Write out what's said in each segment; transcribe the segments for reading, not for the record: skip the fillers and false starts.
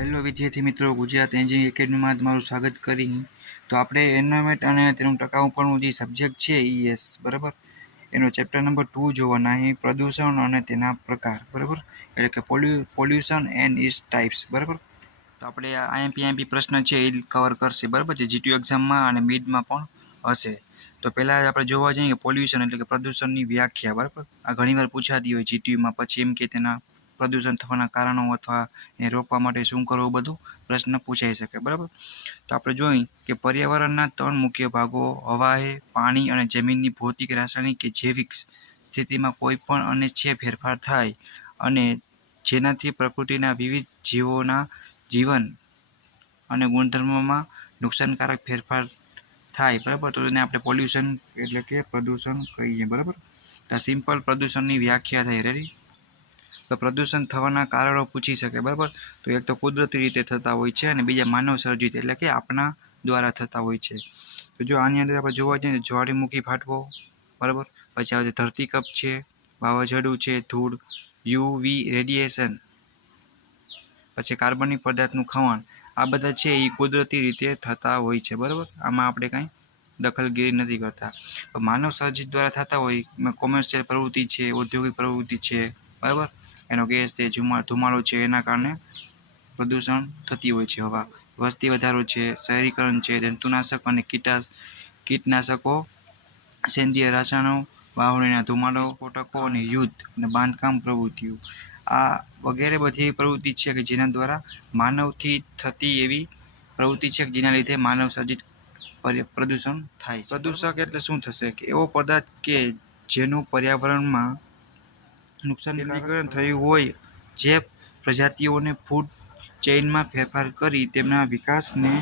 Hello વિદ્યાર્થી મિત્રો, Gujarat engineering એકેડમીમાં તમારું સ્વાગત કરી. તો આપણે એન્વાયરમેન્ટ અને તેનું ટકાઉપણું જે સબ્જેક્ટ છે ES બરાબર, એનો ચેપ્ટર નંબર 2 જોવાના અહીં પ્રદૂષણ અને તેના પ્રકાર બરાબર, એટલે કે પોલ્યુશન એન્ડ ઇટ્સ ટાઈપ્સ બરાબર. તો આપણે આ IMP પ્રશ્ન છે એ કવર કરશે બરાબર, જે GTU એક્ઝામમાં અને મિડમાં પણ હશે. તો પહેલાં આપણે જોવા જઈએ કે પોલ્યુશન એટલે કે પ્રદૂષણની વ્યાખ્યા બરાબર, આ ઘણીવાર પૂછાતી હોય GTUમાં. પછી એમ કે તેના પ્રદૂષણ થવાના કારણો અથવા એને રોકવા માટે શું કરવું, બધું પ્રશ્ન પૂછાઈ શકે બરાબર. તો આપણે જોઈએ કે પર્યાવરણના 3 મુખ્ય ભાગો હવા છે, પાણી અને જમીનની ભૌતિક, રાસાયણિક કે જૈવિક સ્થિતિમાં કોઈ પણ અનિચ્છનીય ફેરફાર થાય અને જેનાથી પ્રકૃતિના વિવિધ જીવોના જીવન અને ગુણધર્મોમાં નુકસાનકારક ફેરફાર થાય બરાબર, તો તેને આપણે પોલ્યુશન એટલે કે પ્રદૂષણ કહીએ બરાબર. તો સિમ્પલ પ્રદૂષણની વ્યાખ્યા થઈ. રેડી? તો પ્રદૂષણ થવાના કારણો પૂછી શકે બરાબર. તો એક તો કુદરતી રીતે થતા હોય છે અને બીજા માનવ સર્જિત એટલે કે આપણા દ્વારા થતા હોય છે. તો જો આની અંદર આપણે જોવા જઈએ જ્વાળામુખી ફાટવો બરાબર, પછી આવે ધરતીકંપ છે, વાવાઝોડું છે, ધૂળ, UV રેડિયેશન, પછી કાર્બનિક પદાર્થનું ખવણ, આ બધા છે એ કુદરતી રીતે થતા હોય છે બરાબર. આમાં આપણે કાંઈ દખલગીરી નથી કરતા. માનવ સર્જિત દ્વારા થતા હોય કોમર્શિયલ પ્રવૃત્તિ છે, ઔદ્યોગિક પ્રવૃત્તિ છે બરાબર, એનો ગેસ તે ધુમાડો છે, એના કારણે પ્રદૂષણ થતી હોય છે હવા. વસ્તી વધારો છે, શહેરીકરણ છે, જંતુનાશક અને કીટનાશકો, સેન્દ્રીય રસાયણો, વાહનોના ધુમાડો, સ્ફોટકો અને યુદ્ધ અને બાંધકામ પ્રવૃત્તિઓ, આ વગેરે બધી પ્રવૃત્તિ છે કે જેના દ્વારા માનવથી થતી એવી પ્રવૃત્તિ છે કે જેના લીધે માનવ સર્જિત પ્રદૂષણ થાય. પ્રદૂષક એટલે શું થશે કે એવો પદાર્થ કે જેનું પર્યાવરણમાં નુકસાનકારક થયું હોય, જે પ્રજાતિઓને ફૂડ ચેઇનમાં ફેરફાર કરી તેમના વિકાસને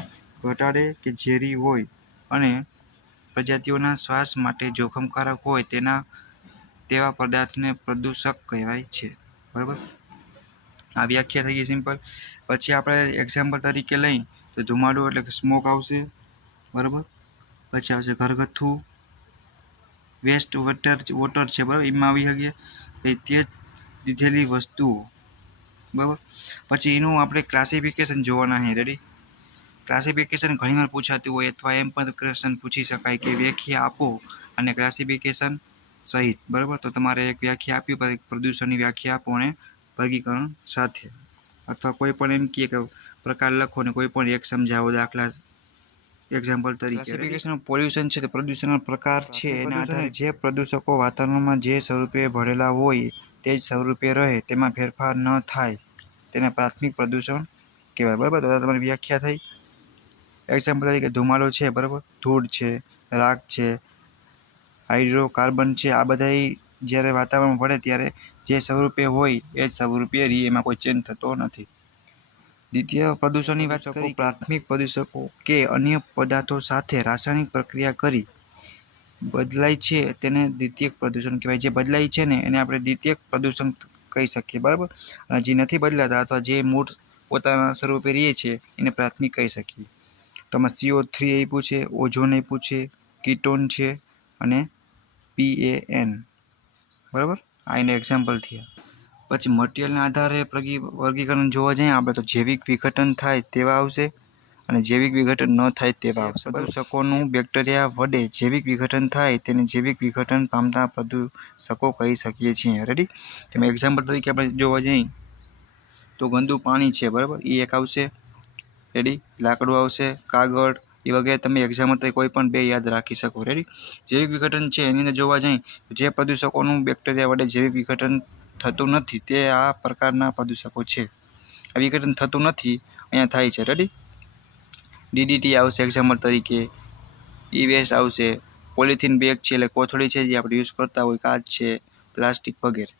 ઘટાડે કે ઝેરી હોય અને પ્રજાતિઓના શ્વાસ માટે જોખમકારક હોય તેવા પદાર્થને પ્રદૂષક કહેવાય છે બરાબર. આ વ્યાખ્યા થઈ ગઈ સિમ્પલ. પછી આપણે એક્ઝામ્પલ તરીકે લઈ તો ધુમાડો એટલે કે સ્મોક આવશે બરાબર. પછી આવશે ઘરગથ્થુ વેસ્ટ વોટર છે બરાબર, એમાં આવી શકીએ તે જ દીધેલી વસ્તુઓ બરાબર. પછી એનું આપણે ક્લાસિફિકેશન જોવાના છે. રેડી? ક્લાસિફિકેશન ઘણીવાર પૂછાતું હોય અથવા એમ પણ ક્વેશ્ચન પૂછી શકાય કે વ્યાખ્યા આપો અને ક્લાસિફિકેશન સહિત બરાબર. તો તમારે એક વ્યાખ્યા આપી, પ્રદૂષણની વ્યાખ્યા આપો અને વર્ગીકરણ સાથે, અથવા કોઈ પણ એમ કહે કે પ્રકાર લખો ને કોઈ પણ એક સમજાવો. દાખલા એક્ઝામ્પલ તરીકે ક્લાસિફિકેશન ઓફ પોલ્યુશન છે, તો પ્રદૂષણના પ્રકાર છે એના આધારે જે પ્રદૂષકો વાતાવરણમાં જે સ્વરૂપે ભળેલા હોય તે જ સ્વરૂપે રહે, તેમાં ફેરફાર ન થાય, તેને પ્રાથમિક પ્રદૂષણ કહેવાય બરાબર. તો તમારી વ્યાખ્યા થઈ. એક્ઝામ્પલ તરીકે ધુમાડો છે બરાબર, ધૂળ છે, રાખ છે, હાઇડ્રોકાર્બન છે, આ બધા જ્યારે વાતાવરણમાં ભળે ત્યારે જે સ્વરૂપે હોય એ જ સ્વરૂપે રહે, એમાં કોઈ ચેન્જ થતો નથી. દ્વિતીય પ્રદૂષણની વાત કરી, પ્રાથમિક પ્રદૂષકો કે અન્ય પદાર્થો સાથે રાસાયણિક પ્રક્રિયા કરી બદલાય છે તેને દ્વિતીયક પ્રદૂષણ કહેવાય. જે બદલાય છે ને એને આપણે દ્વિતીયક પ્રદૂષણ કહી શકીએ બરાબર. અને જે નથી બદલાતા અથવા જે મૂળ પોતાના સ્વરૂપે રહે છે એને પ્રાથમિક કહી શકીએ. તો આમાં CO3 આપ્યું છે, ઓઝોન આપ્યું છે, કીટોન છે અને PAN બરાબર. આ એના એક્ઝામ્પલ થયા. પછી મટીરિયલના આધારે વર્ગીકરણ જોવા જઈએ આપણે તો જૈવિક વિઘટન થાય તેવા આવશે અને જૈવિક વિઘટન ન થાય તેવા આવશે. પ્રદૂષકોનું બેક્ટેરિયા વડે જૈવિક વિઘટન થાય તેને જૈવિક વિઘટન પામતા પ્રદૂષકો કહી શકીએ છીએ. રેડી? તેમાં એક્ઝામ્પલ તરીકે આપણે જોવા જઈએ તો ગંદુ પાણી છે બરાબર, એ એક આવશે. રેડી? લાકડું આવશે, કાગળ, એ વગેરે તમે એક્ઝામ્પલ તરીકે કોઈ પણ બે યાદ રાખી શકો. રેડી? જૈવિક વિઘટન છે એની અંદર જોવા જઈએ જે પ્રદૂષકોનું બેક્ટેરિયા વડે જૈવિક વિઘટન થતું નથી તે આ પ્રકારના પ્રદૂષકો છે. આ વિઘટન થતું નથી, અહીંયા થાય છે. રેડી? DDT આવશે એક્ઝામ્પલ તરીકે, E-વેસ્ટ આવશે, પોલિથીન બેગ છે એટલે કોથળી છે જે આપણે યુઝ કરતા હોય, કાચ છે, પ્લાસ્ટિક વગેરે.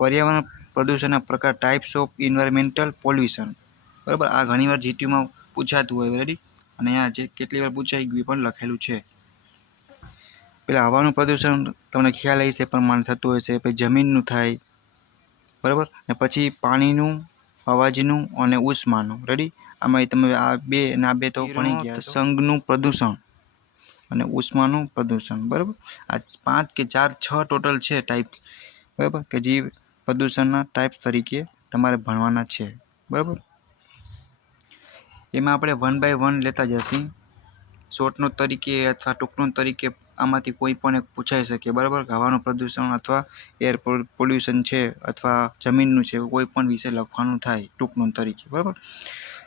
પર્યાવરણ પ્રદૂષણના પ્રકાર, ટાઈપ્સ ઓફ એન્વાયરમેન્ટલ પોલ્યુશન બરાબર, આ ઘણીવાર GTUમાં પૂછાતું હોય. રેડી? અને અહીંયા જે કેટલી વાર પૂછાઈ ગયું પણ લખેલું છે. પેલા હવાનું પ્રદૂષણ તમને ખ્યાલ હશે પ્રમાણે થતું હશે, પછી જમીનનું થાય બરાબર, ને પછી પાણીનું, અવાજનું અને ઉષ્માનું. રેડી? આમાં તમે આ બે તો ભણી ગયા. સંઘનું પ્રદૂષણ અને ઉષ્માનું પ્રદૂષણ બરાબર. આ 5 કે 4 6 ટોટલ છે ટાઈપ બરાબર, કે જે પ્રદૂષણના ટાઈપ તરીકે તમારે ભણવાના છે બરાબર. એમાં આપણે 1 બાય 1 લેતા જશે. શોર્ટ નોટ તરીકે અથવા ટૂંક નોટ તરીકે આમાંથી કોઈ પણ એક પૂછાઈ શકે, બરાબર. હવાનું પ્રદૂષણ અથવા એર પોલ્યુશન છે અથવા જમીનનું છે, કોઈ પણ વિશે લખવાનું થાય ટૂંક નોટ તરીકે, બરાબર.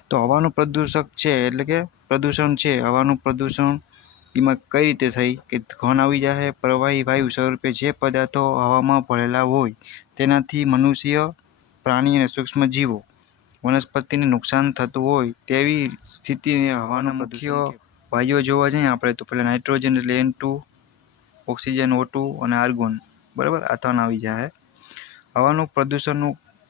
તો હવાનું પ્રદૂષક છે એટલે કે પ્રદૂષણ છે, હવાનું પ્રદૂષણ એમાં કઈ રીતે થઈ કે ઘન આવી જાય પ્રવાહી વાયુ સ્વરૂપે જે પદાર્થો હવામાં ભળેલા હોય તેનાથી મનુષ્ય, પ્રાણી અને સૂક્ષ્મ જીવો, વનસ્પતિને નુકસાન થતું હોય તેવી સ્થિતિને હવાના મુખ્ય વાયુઓ જોવા જઈએ આપણે તો પહેલાં નાઇટ્રોજન એટલે N2, ઓક્સિજન O2 અને આર્ગોન, બરાબર. આ ત્રણ આવી જાય. હવાનું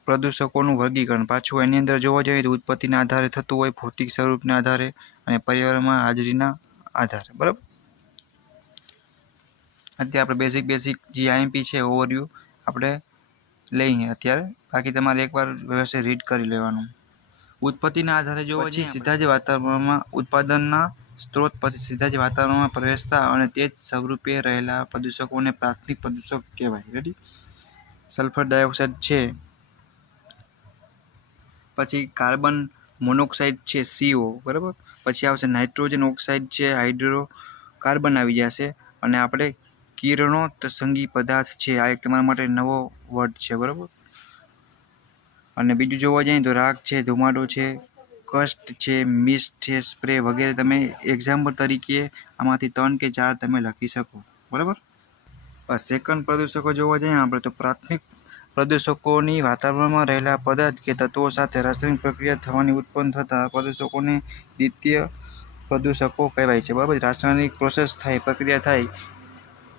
પ્રદૂષકોનું વર્ગીકરણ પાછું એની અંદર જોવા જઈએ તો ઉત્પત્તિના આધારે થતું હોય, ભૌતિક સ્વરૂપના આધારે અને પર્યાવરણમાં હાજરીના આધારે, બરાબર. અત્યારે આપણે બેઝિક જે આઈએમપી છે ઓવરવ્યૂ આપણે લઈએ અત્યારે, બાકી તમારે એકવાર વ્યવસ્થિત રીડ કરી લેવાનું. ઉત્પત્તિના આધારે જોવા જઈએ સીધા જ વાતાવરણમાં ઉત્પાદનના સ્ત્રોત પછી સીધા જ વાતાવરણમાં પ્રવેશતા અને તે જ સ્વરૂપે રહેલા પ્રદૂષકોને પ્રાથમિક પ્રદૂષક કહેવાય. રેડી. સલ્ફર ડાયોક્સાઇડ છે, પછી કાર્બન મોનોક્સાઇડ છે CO, બરાબર. પછી આવશે નાઇટ્રોજન ઓક્સાઇડ છે, હાઇડ્રોકાર્બન આવી જશે અને આપણે કિરણોત્સર્ગી પદાર્થ છે, આ એક તમારા માટે નવો વર્ડ છે, બરાબર. અને બીજું જોવા જઈએ તો રાખ છે, ધુમાડો છે, કસ્ટ છે, મિસ્ટ છે, સ્પ્રે વગેરે તમે એક્ઝામ્પલ તરીકે આમાંથી 3 કે 4 તમે લખી શકો, બરાબર. સેકન્ડ પ્રદૂષકો જોવા જઈએ આપણે તો પ્રાથમિક પ્રદૂષકોની વાતાવરણમાં રહેલા પદાર્થ કે તત્વો સાથે રાસાયણિક પ્રક્રિયા થવાની ઉત્પન્ન થતા પ્રદૂષકોને દ્વિતીય પ્રદૂષકો કહેવાય છે, બરાબર. રાસાયણિક પ્રોસેસ થાય, પ્રક્રિયા થાય,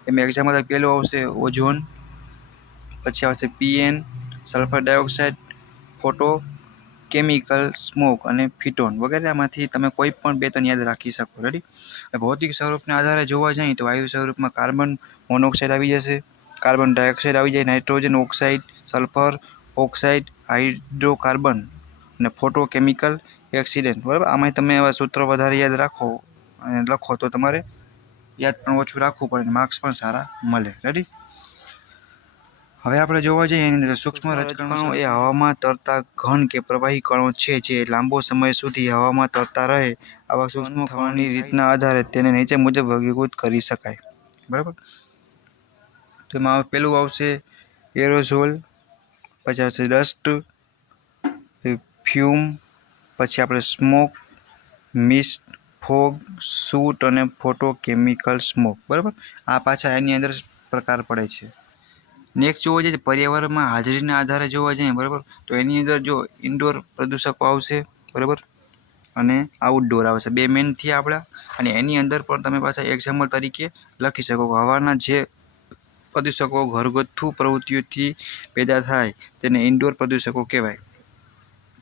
એમાં એક્ઝામ્પલ પહેલું આવશે ઓઝોન, પછી આવશે PN, sulphur dioxide, photo chemical smoke અને ફિટોન વગેરે. આમાંથી તમે કોઈ પણ 2-3 યાદ રાખી શકો. રેડી. ભૌતિક સ્વરૂપના આધારે જોવા જઈએ તો વાયુ સ્વરૂપમાં કાર્બન મોનોક્સાઇડ આવી જશે, કાર્બન ડાયોક્સાઇડ આવી જાય, nitrogen oxide, sulphur oxide, hydrocarbon અને ફોટો કેમિકલ એક્સિડન્ટ, બરાબર. આમાં તમે આવા સૂત્રો વધારે યાદ રાખો અને લખો તો તમારે યાદ પણ ઓછું રાખવું પડે, માર્ક્સ પણ સારા મળે. રેડી. હવે આપણે જોવા જઈએ એની અંદર સૂક્ષ્મ રજકણો એ હવામાં તરતા ઘન કે પ્રવાહી કણો છે જે લાંબો સમય સુધી હવામાં તરતા રહે. આવા સૂક્ષ્મ કણોની રીતના આધારે તેને નીચે મુજબ વર્ગીકૃત કરી શકાય, બરાબર. તો એમાં પેલું આવશે એરોઝોલ, પછી આવશે ડસ્ટ, ફ્યુમ, પછી આપણે સ્મોક, મિસ્ટ, ફોગ, સૂટ અને ફોટો કેમિકલ સ્મોક, બરાબર. આ પાછા એની અંદર પ્રકાર પડે છે. નેક્સ્ટ જોવા જઈએ પર્યાવરણમાં હાજરીના આધારે જોવા જઈએ, બરાબર. તો એની અંદર જો ઇન્ડોર પ્રદૂષકો આવશે, બરાબર, અને આઉટડોર આવશે. 2 મેન થયા આપણા. અને એની અંદર પણ તમે પાછા એક્ઝામ્પલ તરીકે લખી શકો હવાના જે પ્રદૂષકો ઘરગથ્થુ પ્રવૃત્તિઓથી પેદા થાય તેને ઇન્ડોર પ્રદૂષકો કહેવાય,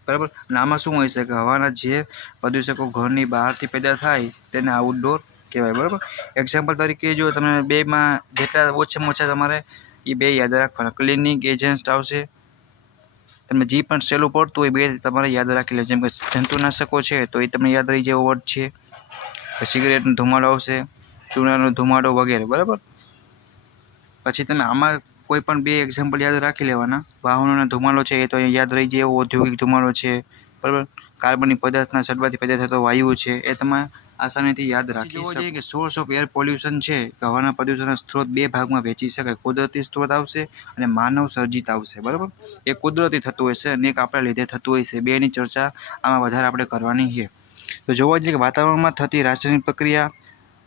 બરાબર. અને આમાં શું હોય છે કે હવાના જે પ્રદૂષકો ઘરની બહારથી પેદા થાય તેને આઉટડોર કહેવાય, બરાબર. એક્ઝામ્પલ તરીકે જો તમે 2માં જેટલા ઓછામાં ઓછા તમારે એ 2 યાદ રાખવાના. ક્લિનિંગ એજન્ટ આવશે, તમને જે પણ સહેલું પડતું હોય 2 તમારે યાદ રાખી લે. જેમ કે જંતુનાશકો છે તો એ તમને યાદ રહી જેવો વર્ડ છે. સિગરેટનો ધુમાડો આવશે, ચૂનાનો ધુમાડો વગેરે, બરાબર. પછી તમે આમાં કોઈ પણ 2 એક્ઝામ્પલ યાદ રાખી લેવાના. વાહનોનો ધુમાડો છે એ તો યાદ રહી જાય એવો ઔદ્યોગિક ધુમાડો છે, બરાબર. કાર્બનિક પદાર્થના સળવાથી પેદા થતો વાયુ છે એ તમે આસાનીથી યાદ રાખી શકો. કે સોર્સ ઓફ એર પોલ્યુશન છે કે હવાના પ્રદૂષણના સ્ત્રોત 2 ભાગમાં વહેંચી શકાય. કુદરતી સ્ત્રોત આવશે અને માનવ સર્જિત આવશે, બરાબર. એક કુદરતી થતું હોય છે અને એક આપણા લીધે થતું હોય છે. 2ની ચર્ચા આમાં વધારે આપણે કરવાની છે. તો જોવા જઈએ કે વાતાવરણમાં થતી રાસાયણિક પ્રક્રિયા,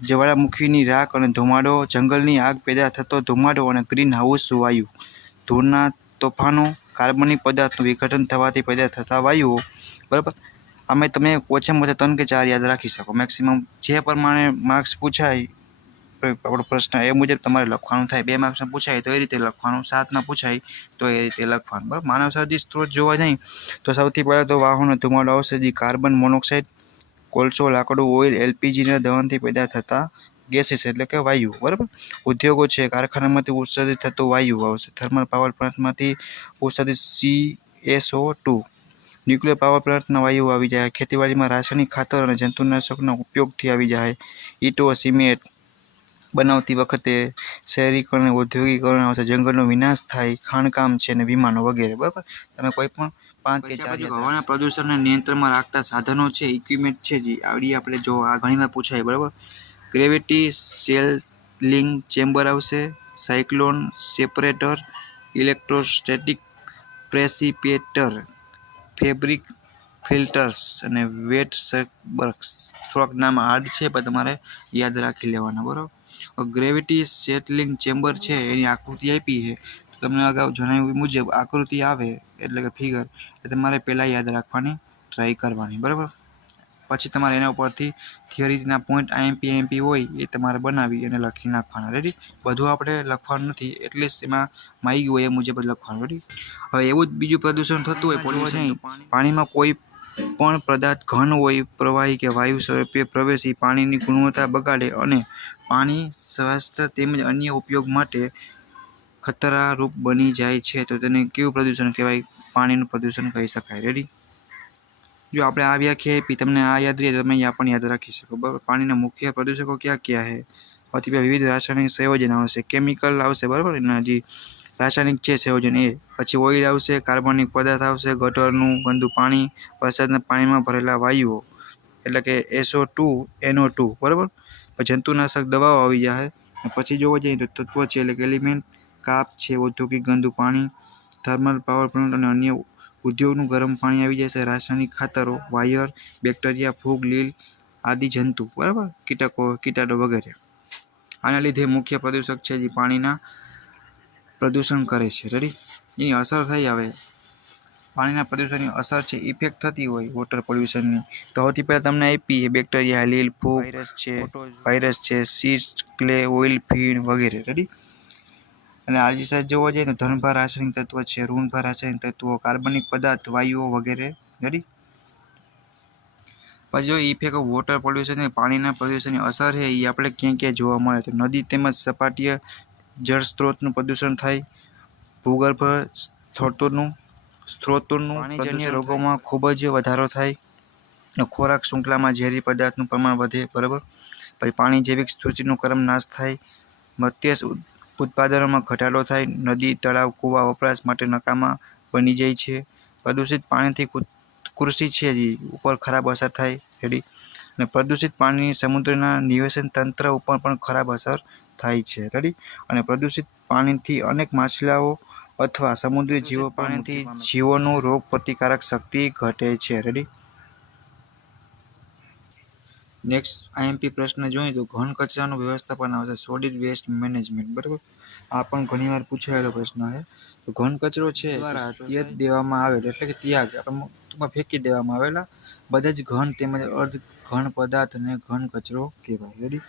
જ્વાળામુખીની રાખ અને ધુમાડો, જંગલની આગ પેદા થતો ધુમાડો અને ગ્રીન હાઉસ વાયુ, ધૂળના તોફાનો, કાર્બનિક પદાર્થનું વિઘટન થવાથી પેદા થતા વાયુઓ, બરાબર. આમાં તમે ઓછામાં ઓછા 3 કે 4 યાદ રાખી શકો. મેક્સિમમ જે પ્રમાણે માર્ક્સ પૂછાય આપણો પ્રશ્ન એ મુજબ તમારે લખવાનું થાય. 2 માર્ક્સમાં પૂછાય તો એ રીતે લખવાનું, 7ના પૂછાય તો એ રીતે લખવાનું, બરાબર. માનવ સર્જિત સ્ત્રોત જોવા જઈએ તો સૌથી પહેલાં તો વાહનનો ધુમાડો આવશે, જે કાર્બન મોનોક્સાઇડ, કોલસો, લાકડું, ઓઇલ, LPGના દહનથી પેદા થતા ગેસીસ એટલે કે વાયુ, બરાબર. ઉદ્યોગો છે, કારખાનામાંથી ઉત્સર્જિત થતો વાયુ આવશે. થર્મલ પાવર પ્લાન્ટમાંથી ઉત્સર્જિત CO2, ન્યુક્લિયર પાવર પ્લાન્ટના વાયુ આવી જાય. ખેતીવાડીમાં રાસાયણિક ખાતર અને જંતુનાશકના ઉપયોગથી આવી જાય. ઈંટો, સિમેન્ટ, બનાવતી વખતે શહેરીકરણ, ઔદ્યોગિકરણ આવશે, જંગલનો વિનાશ થાય, ખાણકામ છે અને વિમાનો વગેરે. બરાબર, તમે કોઈ પણ 5 કે 4 હવાના પ્રદૂષણને નિયંત્રણમાં રાખતા સાધનો છે, ઇક્વિપમેન્ટ છે, જે આવડી આપણે જો આ ઘણીવાર પૂછાય. બરાબર, ગ્રેવિટી સેલિંગ ચેમ્બર આવશે, cyclone separator, electrostatic precipitator, fabric filters અને વેટ સર્બર્સ. થોડાક નામ હાર્ડ છે પણ તમારે યાદ રાખી લેવાના. બરાબર, ગ્રેવિટી સેટલિંગ ચેમ્બર છે એની આકૃતિ આપી છે. તમને અગાઉ જણાવ્યું મુજબ આકૃતિ આવે એટલે કે ફિગર એ તમારે પહેલાં યાદ રાખવાની ટ્રાય કરવાની. બરાબર, પછી તમારે એના ઉપરથી થિયરીના પોઈન્ટ આઈએમપી હોય એ તમારે બનાવી અને લખી નાખવાના. રેડી, બધું આપણે લખવાનું નથી, એટલીસ્ટ એમાં માગી હોય એ મુજબ જ લખવાનું. રેડી, હવે એવું જ બીજું પ્રદૂષણ થતું હોય પોલ્યુશન, પાણીમાં કોઈ પણ પદાર્થ ઘન હોય, પ્રવાહી કે વાયુ સ્વરૂપે પ્રવેશી પાણીની ગુણવત્તા બગાડે અને પાણી સ્વાસ્થ્ય તેમજ અન્ય ઉપયોગ માટે ખતરારૂપ બની જાય છે તો તેને કેવું પ્રદૂષણ કહેવાય? પાણીનું પ્રદૂષણ કહી શકાય. રેડી, જો આપણે આ વ્યાખ્યા આપી તમને આ યાદ રહે તમે આ પણ યાદ રાખી શકો. બરાબર, પાણીના મુખ્ય પ્રદૂષકો ક્યાં ક્યાં છે? સૌથી પહેલાં વિવિધ રાસાયણિક સંયોજન આવશે, કેમિકલ આવશે. બરાબર, એના જે રાસાયણિક છે સંયોજન એ. પછી ઓઇલ આવશે, કાર્બનિક પદાર્થ આવશે, ગટરનું ગંદુ પાણી, વરસાદના પાણીમાં ભરેલા વાયુઓ એટલે કે SO2 NO2. બરાબર, જંતુનાશક દવાઓ આવી જાય. પછી જોવા જઈએ તો તત્વ છે એટલે કે એલિમેન્ટ, કાપ છે, ઔદ્યોગિક ગંદુ પાણી, થર્મલ પાવર પ્લાન્ટ અને અન્ય ઉદ્યોગનું ગરમ પાણી આવી જશે, રાસાયણિક ખાતરો, વાયર, બેક્ટેરિયા, ફૂગ, લીલ આદિ જંતુ. બરાબર, કીટાણુ વગેરે. આના લીધે મુખ્ય પ્રદૂષક છે જે પાણીના પ્રદૂષણ કરે છે. રેડી, એની અસર થઈ આવે પાણીના પ્રદૂષણની અસર છે, ઇફેક્ટ થતી હોય વોટર પોલ્યુશનની તો સૌથી પહેલાં તમને આપી બેક્ટેરિયા, લીલ, ફૂગ, વાયરસ છે, સીસ્ટ, ક્લે, ઓઇલ, ફીણ વગેરે. રેડી, અને આજી સાઈડ જોવા જઈએ તો ધનભાર રાસાયણિક તત્વ છે, ઋણભાર રાસાયણિક તત્વો, કાર્બનિક પદાર્થ, વાયુઓ વગેરે. રેડી, પછી જો ઇફેક્ટ ઓફ વોટર પોલ્યુશન, પાણીના પ્રદૂષણની અસર છે એ આપણે ક્યાં ક્યાં જોવા મળે તો નદી તેમજ સપાટીય જળ સ્ત્રોતનું પ્રદૂષણ થાય, ભૂગર્ભ સ્ત્રોતોનું પાણીજન્ય રોગોમાં ખૂબ જ વધારો થાય, ખોરાક શૃંખલામાં ઝેરી પદાર્થનું પ્રમાણ વધે. બરાબર, પછી પાણી જૈવિક સૃષ્ટિનો ક્રમ નાશ થાય, મત્સ્ય ઉત્પાદનોમાં ઘટાડો થાય, નદી, તળાવ, કૂવા વપરાશ માટે નકામા બની જાય છે, પ્રદૂષિત પાણીથી કૃષિ છે જે ઉપર ખરાબ અસર થાય. રેડી, અને પ્રદૂષિત પાણીની સમુદ્રના નિવેશન તંત્ર ઉપર પણ ખરાબ અસર થાય છે. રેડી, અને પ્રદૂષિત પાણીથી અનેક માછલાઓ અથવા સમુદ્રી જીવો પાણીથી જીવોનું રોગ પ્રતિકારક શક્તિ ઘટે છે. રેડી, નેક્સ્ટ આઈએમપી પ્રશ્ન જોઈએ તો ઘન કચરાનું વ્યવસ્થાપન આવશે, સોલિડ વેસ્ટ મેનેજમેન્ટ. બરાબર, આ પણ ઘણીવાર પૂછાયેલો પ્રશ્ન છે. તો ઘન કચરો છે દ્વારા ત્યાગ દેવામાં આવેલો એટલે કે ત્યાગ ટૂંકમાં ફેંકી દેવામાં આવેલા બધા જ ઘન તેમજ અર્ધ ઘન પદાર્થને ઘન કચરો કહેવાય. રેડી,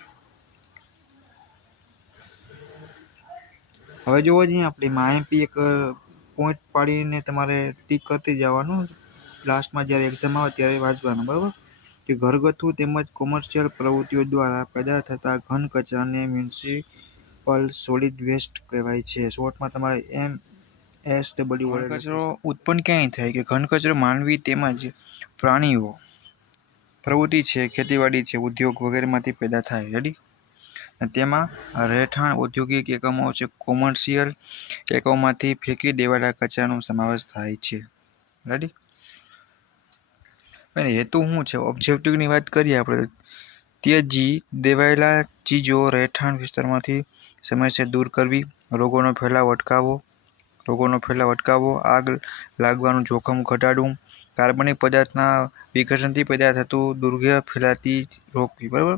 હવે જોવા જઈએ આપણે આઈએમપી એક પોઈન્ટ પાડીને તમારે ટીક કરતી જવાનું, લાસ્ટમાં જ્યારે એક્ઝામ આવે ત્યારે વાંચવાનું. બરાબર, કે ઘરગથ્થુ તેમજ કોમર્શિયલ પ્રવૃત્તિઓ દ્વારા પેદા થતા ઘન કચરાને મ્યુનિસિપલ સોલિડ વેસ્ટ કહેવાય છે. શોર્ટમાં તમારે MSW. ઘન કચરો ઉત્પન્ન ક્યાંય થાય કે ઘન કચરો માનવી તેમજ પ્રાણીઓ પ્રવૃત્તિ છે, ખેતીવાડી છે, ઉદ્યોગ વગેરેમાંથી પેદા થાય. રેડી, તેમાં રહેઠાણ ઔદ્યોગિક એકમો છે, કોમર્શિયલ એકમોમાંથી ફેંકી દેવાયેલા કચરાનો સમાવેશ થાય છે. રેડી, અને હેતુ શું છે? ઓબ્જેક્ટિવની વાત કરીએ આપણે, ત્યજી દેવાયેલા ચીજો રહેઠાણ વિસ્તારમાંથી સમસ્યા દૂર કરવી, રોગોનો ફેલાવ અટકાવવો, આગ લાગવાનું જોખમ ઘટાડવું, કાર્બનિક પદાર્થના વિઘટનથી પેદા થતું દુર્ગંધ ફેલાતી રોકવી. બરાબર,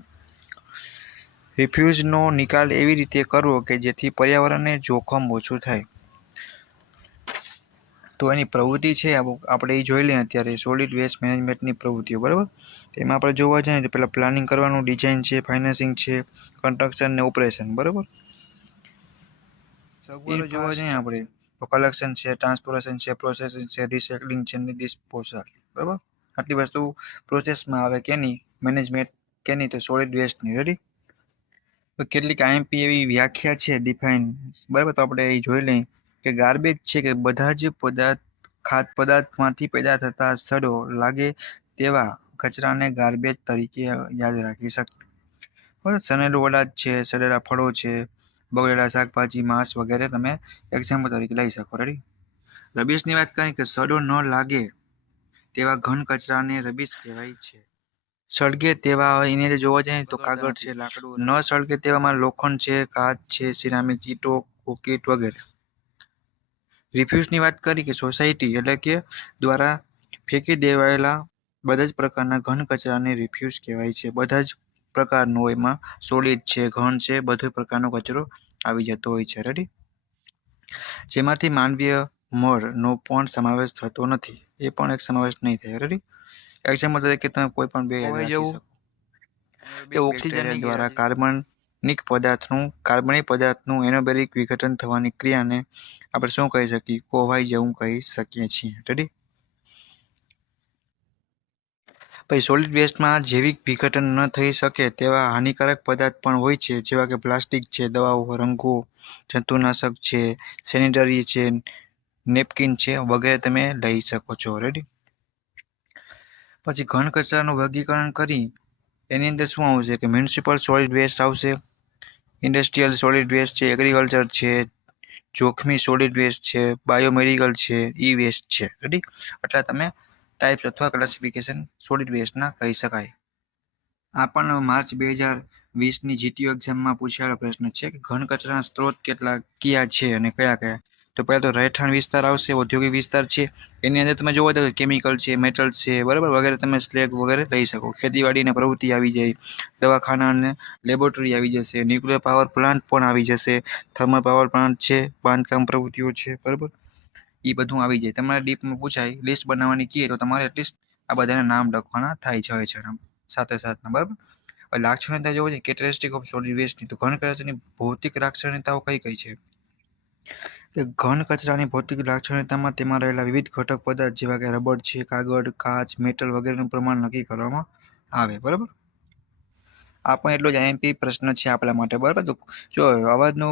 રિફ્યુઝનો નિકાલ એવી રીતે કરવો કે જેથી પર્યાવરણને જોખમ ઓછું થાય. તો એની પ્રવૃત્તિ છે આપણે એ જોઈ લઈએ અત્યારે સોલિડ વેસ્ટ મેનેજમેન્ટની પ્રવૃત્તિઓ. બરાબર, એમાં આપણે જોવા જઈએ તો પહેલાં પ્લાનિંગ કરવાનું, ડિઝાઇન છે, ફાઇનાન્સિંગ છે, કન્સ્ટ્રક્શન ને ઓપરેશન. બરાબર, સગવડો જોવા જઈએ આપણે તો કલેક્શન છે, ટ્રાન્સપોર્ટેશન છે, પ્રોસેસિંગ છે, રિસાયકલિંગ છે, ડિસ્પોઝલ. બરાબર, આટલી વસ્તુ પ્રોસેસમાં આવે કેની મેનેજમેન્ટ કેની તો સોલિડ વેસ્ટની. રેડી, તો કેટલીક આઈએમપી એવી વ્યાખ્યા છે ડિફાઇન. બરાબર, તો આપણે એ જોઈ લઈએ કે ગાર્બેજ છે કે બધા જ ખાદ્ય પદાર્થમાંથી પેદા થતા સડો લાગે તેવા કચરાને ગાર્બેજ તરીકે યાદ રાખી શકે. બરાબર. સનેલું અનાજ છે, સડેલા ફળો છે, બગડેલા શાકભાજી, માંસ વગેરે તમે એક્ઝામ્પલ તરીકે લઈ શકો. રેડી. રબીશની વાત કરીએ કે સડો ન લાગે તેવા ઘન કચરાને રબીશ કહેવાય છે. સળગે તેવા એની અંદર જોવા જઈએ તો કાગળ છે, લાકડું, ન સળગે તેવામાં લોખંડ છે, કાચ છે, સિરામિક, ઈંટો, કોકીટ વગેરે. રિફ્યુઝની વાત કરી કે સોસાયટી એટલે કે દ્વારા ફેંકી દેવાયેલા બધા જ પ્રકારના ઘન કચરાને રિફ્યુઝ કહેવાય છે. બધા જ પ્રકારનો એમાં સોલિડ છે, ઘન છે, બધો પ્રકારનો કચરો આવી જતો હોય છે. રેડી. જેમાંથી માનવીય મળનો પણ સમાવેશ થતો નથી, એ પણ એક સમાવેશ નહીં થાય. રેડી. એક્ઝામ્પલ તરીકે તમે કોઈ પણ બે યાદ રાખી શકો. એ ઓક્સિજન દ્વારા કાર્બનિક પદાર્થનું એનોબેરિક વિઘટન થવાની ક્રિયાને આપણે શું કહી શકીએ? કોહવાઈ જવું કહી શકીએ છીએ. રેડી. પછી સોલિડ વેસ્ટમાં જૈવિક વિઘટન ન થઈ શકે તેવા હાનિકારક પદાર્થ પણ હોય છે, જેવા કે પ્લાસ્ટિક છે, દવાઓ, રંગો, જંતુનાશક છે, સેનિટરી છે, નેપકિન છે વગેરે તમે લઈ શકો છો. રેડી. પછી ઘન કચરાનું વર્ગીકરણ કરી એની અંદર શું આવશે કે મ્યુનિસિપલ સોલિડ વેસ્ટ આવશે, ઇન્ડસ્ટ્રીયલ સોલિડ વેસ્ટ છે, એગ્રીકલ્ચર છે, જોખમી સોલિડ વેસ્ટ છે, બાયોમેડિકલ છે, ઈ વેસ્ટ છે. રેડી. એટલે તમે ટાઈપ્સ અથવા ક્લાસિફિકેશન સોલિડ વેસ્ટના કહી શકાય. આ પણ માર્ચ 2020ની જીટીયુ એક્ઝામમાં પૂછાયેલો પ્રશ્ન છે કે ઘન કચરાના સ્ત્રોત કયા છે અને કયા કયા. તો પહેલા તો રહેઠાણ વિસ્તાર આવશે, ઔદ્યોગિક વિસ્તાર છે, એની અંદર તમે જોવો તો કેમિકલ છે, મેટલ છે, બરાબર વગેરે તમે સ્લેગ વગેરે લઈ શકો. ખેતીવાડીની પ્રવૃત્તિ આવી જાય, દવાખાના અને લેબોરેટરી આવી જશે, ન્યુક્લિયર પાવર પ્લાન્ટ પણ આવી જશે, થર્મલ પાવર પ્લાન્ટ છે, બાંધકામ પ્રવૃત્તિઓ છે, બરાબર એ બધું આવી જાય. તમારે ડીપમાં પૂછાય લિસ્ટ બનાવવાની કીએ તો તમારે એટલીસ્ટ આ બધાના નામ લખવાના થાય છે સાથે સાથના. બરાબર. લાક્ષણિકતા જોવો છે કેરેક્ટરિસ્ટિક ઓફ સોલિડ વેસ્ટની. તો ઘન કચરાની ભૌતિક લાક્ષણિકતાઓ કઈ કઈ છે? કે ઘન કચરાની ભૌતિક લાક્ષણિકતામાં તેમાં રહેલા વિવિધ ઘટક પદાર્થ જેવા કે રબર છે, કાગળ, કાચ, મેટલ વગેરેનું પ્રમાણ નક્કી કરવામાં આવે. બરાબર. આ પણ એટલો જ આઈએમપી પ્રશ્ન છે આપણા માટે. બરાબર. તો જો અવાજનો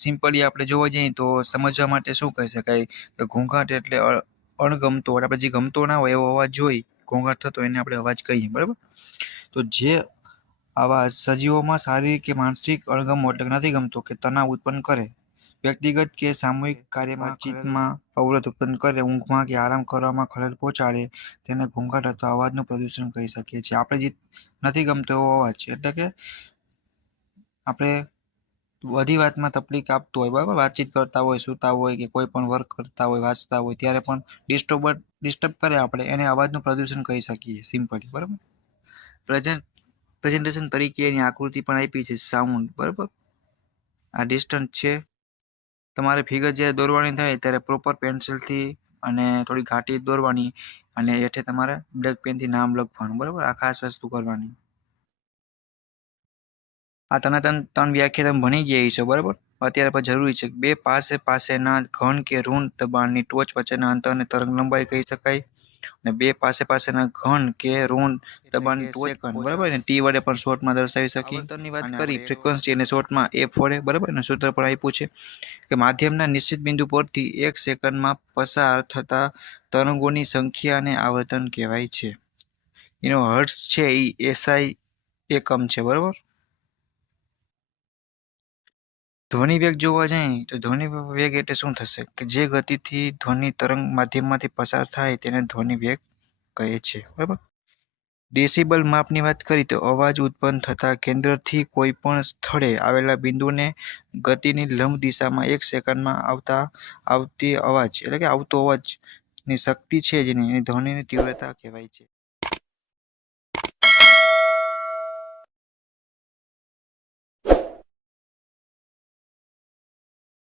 સિમ્પલી આપણે જોવા જઈએ તો સમજવા માટે શું કહી શકાય કે ઘોંઘાટ એટલે અણગમતો, આપણે જે ગમતો ના હોય એવો અવાજ જોઈ ઘોંઘાટ થતો એને આપણે અવાજ કહીએ. બરાબર. તો જે આવા સજીવોમાં શારીરિક કે માનસિક અણગમો એટલે નથી ગમતો કે તણાવ ઉત્પન્ન કરે, વ્યક્તિગત કે સામૂહિક કાર્યમાં, વાતચીતમાં અવરોધ ઉત્પન્ન કરે, ઊંઘમાં કે આરામ કરવામાં ખલેલ પહોંચાડે, તેને ઘોંઘાટ અથવા અવાજનું પ્રદૂષણ કહી શકીએ છીએ. આપણે જે નથી ગમતો એવો અવાજ એટલે કે આપણે બધી વાતમાં તકલીફ આપતો હોય, બરાબર, વાતચીત કરતા હોય, સૂતા હોય કે કોઈ પણ વર્ક કરતા હોય, વાંચતા હોય ત્યારે પણ ડિસ્ટર્બ કરે આપણે, એને અવાજનું પ્રદૂષણ કહી શકીએ સિમ્પલી. બરાબર. પ્રેઝન્ટેશન તરીકે એની આકૃતિ પણ આપી છે સાઉન્ડ. બરાબર. આ ડિસ્ટન્સ છે. તમારે ફિગર જ્યારે દોરવાની થાય ત્યારે પ્રોપર પેન્સિલથી અને થોડી ઘાટી દોરવાની અને હેઠે તમારે બ્લેક પેનથી નામ લખવાનું. બરાબર. આ ખાસ વસ્તુ કરવાની. આ ત્રણ વ્યાખ્યા તમે ભણી ગયા છો. બરાબર. અત્યારે પણ જરૂરી છે. બે પાસેના ઘન કે ઋણ દબાણની ટોચ વચ્ચેના અંતરને તરંગ લંબાઈ કહી શકાય. અને બે પાસેના ઘન કે ઋણ દબાણની ટોચ, બરાબર, ને ટી વડે પણ શોર્ટમાં દર્શાવી શકીએ. આવર્તનની વાત કરી ફ્રીક્વન્સી અને શોર્ટમાં એફ વડે. બરાબર. અને સૂત્ર પણ આપ્યું છે કે માધ્યમના નિશ્ચિત બિંદુ પરથી 1 સેકન્ડમાં પસાર થતા તરંગોની સંખ્યાને આવર્તન કહેવાય છે. એનો હર્ટ્ઝ છે એ એસઆઈ એકમ છે. બરાબર. ધ્વનિ વેગ જોવા જાય તો ધ્વનિ વેગ એટલે શું થશે કે જે ગતિથી ધ્વનિ તરંગ માધ્યમમાંથી પસાર થાય તેને ધ્વનિ વેગ કહે છે. બરાબર. ડેસિબલ માપની વાત કરી તો અવાજ ઉત્પન્ન થતા કેન્દ્રથી કોઈ પણ સ્થળે આવેલા બિંદુને ગતિની લંબ દિશામાં 1 સેકન્ડમાં આવતો અવાજની શક્તિ છે જેની ધ્વનિની તીવ્રતા કહેવાય છે.